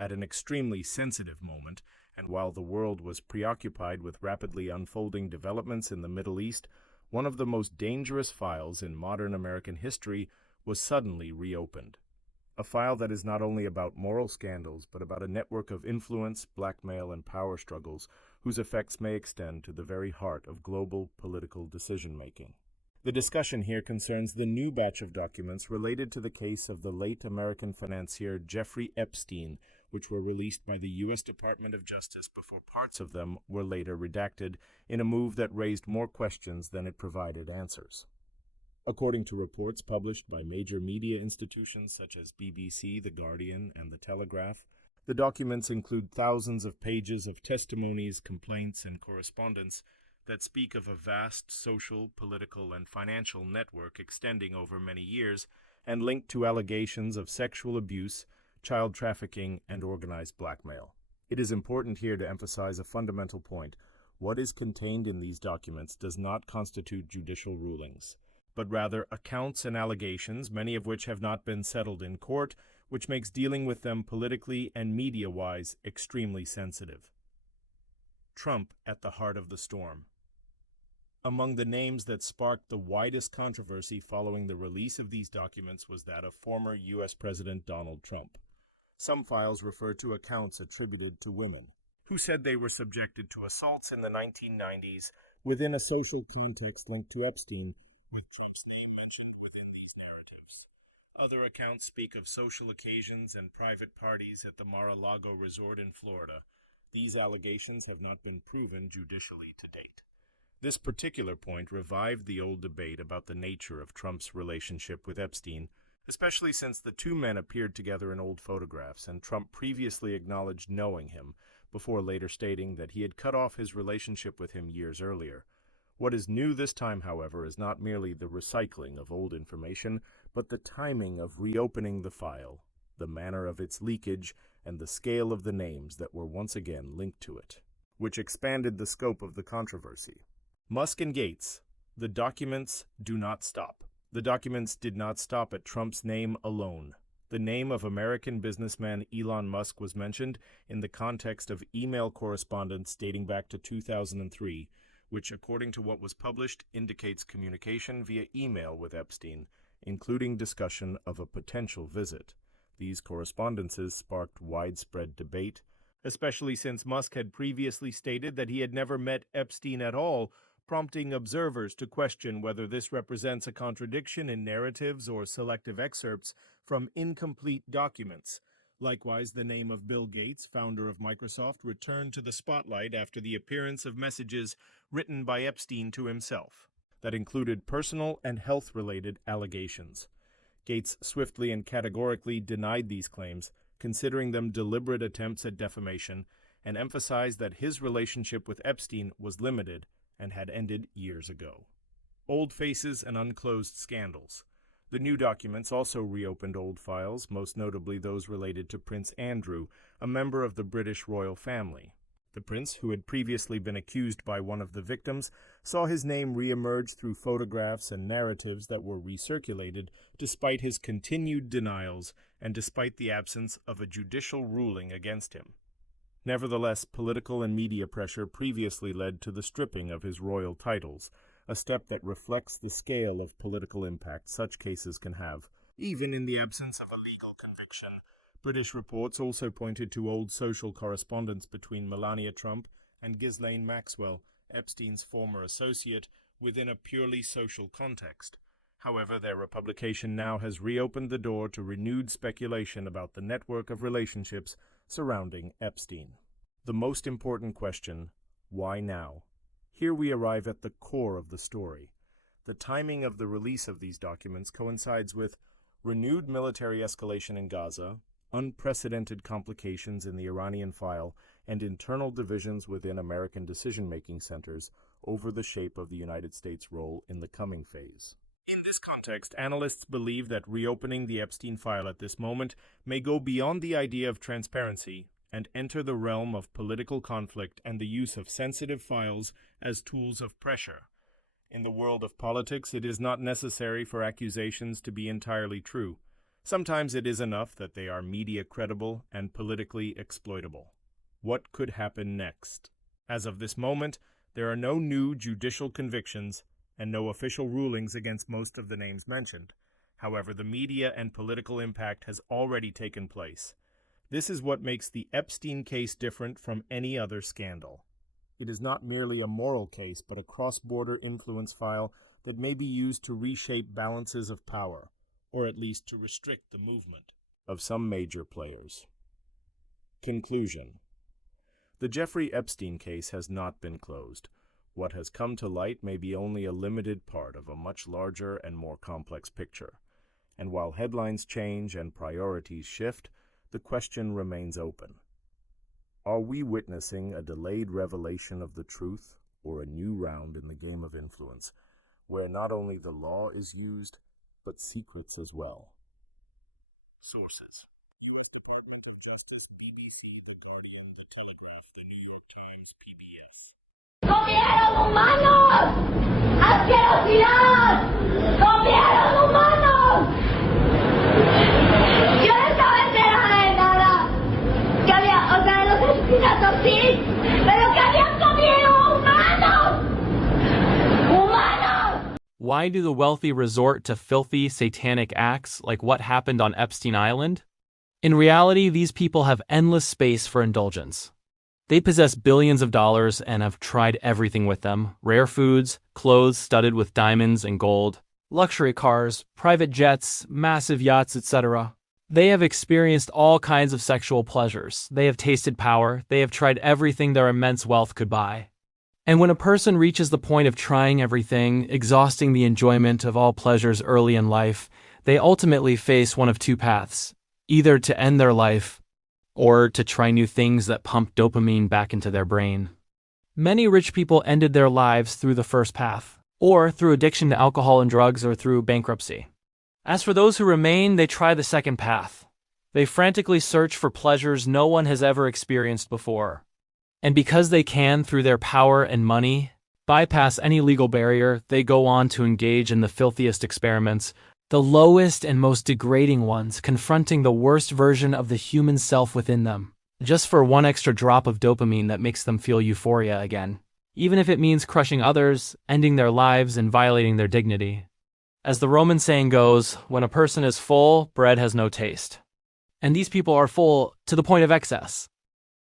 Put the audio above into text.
at an extremely sensitive moment, and while the world was preoccupied with rapidly unfolding developments in the Middle East, one of the most dangerous files in modern American history was suddenly reopened. A file that is not only about moral scandals, but about a network of influence, blackmail, and power struggles whose effects may extend to the very heart of global political decision-making. The discussion here concerns the new batch of documents related to the case of the late American financier Jeffrey Epstein, which were released by the U.S. Department of Justice before parts of them were later redacted, in a move that raised more questions than it provided answers. According to reports published by major media institutions such as BBC, The Guardian, and The Telegraph, the documents include thousands of pages of testimonies, complaints, and correspondence that speak of a vast social, political, and financial network extending over many years and linked to allegations of sexual abuse, child trafficking, and organized blackmail. It is important here to emphasize a fundamental point. What is contained in these documents does not constitute judicial rulings, but rather accounts and allegations, many of which have not been settled in court, which makes dealing with them politically and media-wise extremely sensitive. Trump at the heart of the storm. Among the names that sparked the widest controversy following the release of these documents was that of former U.S. President Donald Trump. Some files refer to accounts attributed to women, who said they were subjected to assaults in the 1990s within a social context linked to Epstein, with Trump's name mentioned within these narratives. Other accounts speak of social occasions and private parties at the Mar-a-Lago resort in Florida. These allegations have not been proven judicially to date. This particular point revived the old debate about the nature of Trump's relationship with Epstein, especially since the two men appeared together in old photographs, and Trump previously acknowledged knowing him, before later stating that he had cut off his relationship with him years earlier. What is new this time, however, is not merely the recycling of old information, but the timing of reopening the file, the manner of its leakage, and the scale of the names that were once again linked to it, which expanded the scope of the controversy. Musk and Gates. The documents do not stop. The documents did not stop at Trump's name alone. The name of American businessman Elon Musk was mentioned in the context of email correspondence dating back to 2003, which, according to what was published, indicates communication via email with Epstein, including discussion of a potential visit. These correspondences sparked widespread debate, especially since Musk had previously stated that he had never met Epstein at all, prompting observers to question whether this represents a contradiction in narratives or selective excerpts from incomplete documents. Likewise, the name of Bill Gates, founder of Microsoft, returned to the spotlight after the appearance of messages written by Epstein to himself that included personal and health-related allegations. Gates swiftly and categorically denied these claims, considering them deliberate attempts at defamation, and emphasized that his relationship with Epstein was limited and had ended years ago. Old faces and unclosed scandals. The new documents also reopened old files, most notably those related to Prince Andrew, a member of the British royal family. The prince, who had previously been accused by one of the victims, saw his name re-emerge through photographs and narratives that were recirculated, despite his continued denials and despite the absence of a judicial ruling against him. Nevertheless, political and media pressure previously led to the stripping of his royal titles, a step that reflects the scale of political impact such cases can have, even in the absence of a legal conviction. British reports also pointed to old social correspondence between Melania Trump and Ghislaine Maxwell, Epstein's former associate, within a purely social context. However, their publication now has reopened the door to renewed speculation about the network of relationships surrounding Epstein. The most important question: why now? Here we arrive at the core of the story. The timing of the release of these documents coincides with renewed military escalation in Gaza, unprecedented complications in the Iranian file, and internal divisions within American decision-making centers over the shape of the United States' role in the coming phase. In this context, analysts believe that reopening the Epstein file at this moment may go beyond the idea of transparency and enter the realm of political conflict and the use of sensitive files as tools of pressure. In the world of politics, it is not necessary for accusations to be entirely true. Sometimes it is enough that they are media credible and politically exploitable. What could happen next? As of this moment, there are no new judicial convictions and no official rulings against most of the names mentioned. However, the media and political impact has already taken place. This is what makes the Epstein case different from any other scandal. It is not merely a moral case, but a cross-border influence file that may be used to reshape balances of power, or at least to restrict the movement of some major players. Conclusion. The Jeffrey Epstein case has not been closed. What has come to light may be only a limited part of a much larger and more complex picture. And while headlines change and priorities shift, the question remains open. Are we witnessing a delayed revelation of the truth, or a new round in the game of influence, where not only the law is used, but secrets as well? Sources: U.S. Department of Justice, BBC, The Guardian, The Telegraph, The New York Times, PBS. ¡Comieron humanos! ¡Asquerosidad! ¡Comieron humanos! Yo no estaba enterada de nada. Que había, o sea, de los asesinatos sí, pero que habían comido humanos. ¡Humanos! Why do the wealthy resort to filthy, satanic acts like what happened on Epstein Island? In reality, these people have endless space for indulgence. They possess billions of dollars and have tried everything with them: rare foods, clothes studded with diamonds and gold, luxury cars, private jets, massive yachts, etc. They have experienced all kinds of sexual pleasures. They have tasted power. They have tried everything their immense wealth could buy. And when a person reaches the point of trying everything, exhausting the enjoyment of all pleasures early in life, they ultimately face one of two paths: either to end their life, or to try new things that pump dopamine back into their brain. Many rich people ended their lives through the first path, or through addiction to alcohol and drugs, or through bankruptcy. As for those who remain, they try the second path. They frantically search for pleasures no one has ever experienced before. And because they can, through their power and money, bypass any legal barrier, they go on to engage in the filthiest experiments, the lowest and most degrading ones, confronting the worst version of the human self within them, just for one extra drop of dopamine that makes them feel euphoria again, even if it means crushing others, ending their lives, and violating their dignity. As the Roman saying goes, when a person is full, bread has no taste. And these people are full to the point of excess.